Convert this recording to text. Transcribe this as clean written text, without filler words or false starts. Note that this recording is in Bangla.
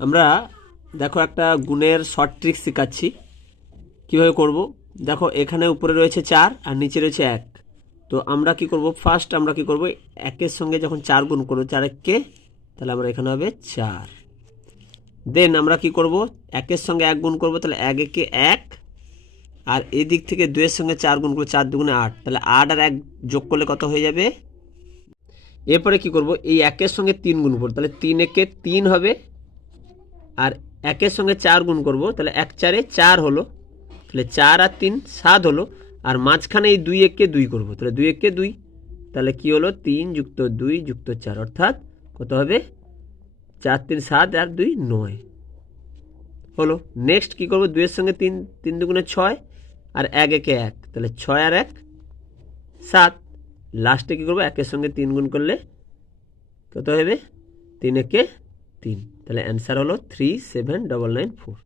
আমরা দেখো একটা গুণের শর্ট ট্রিক শেখাচ্ছি কীভাবে করব। দেখো এখানে উপরে রয়েছে 4 আর নিচে রয়েছে 1। তো আমরা কি করব, ফার্স্ট আমরা কি করব, একের সঙ্গে যখন 4 গুণ করবো 4 এককে, তাহলে আমরা এখানে হবে 4। দেন আমরা কি করব, একের সঙ্গে 1 গুণ করব, তাহলে 1 একে 1। আর এই দিক থেকে 2 এর সঙ্গে 4 গুণ করবো, 4 দুগুণে 8, তাহলে 8 আর 1 যোগ করলে কত হয়ে যাবে। এরপরে কি করব, এই একের সঙ্গে 3 গুণ করব, তাহলে 3 একে 3 হবে। আর একের সঙ্গে 4 গুণ করব, তাহলে 1 4 4 হলো, তাহলে 4 আর 3 7 হলো। আর মাঝখানে এই 2 একে 2 করব, তাহলে 2 একে 2, তাহলে কি হলো 3 যুক্ত 2 যুক্ত 4, অর্থাৎ কত হবে 4 3 7 আর 2 9 হলো। নেক্সট কি করব, 2 এর সঙ্গে 3, 3 দুগুণে 6 আর 1 একে 1, তাহলে 6 আর 1 7। লাস্টে কি করব, একের সঙ্গে 3 গুণ করলে কত হবে 3 একে 3, তাহলে অ্যান্সার হলো 37994।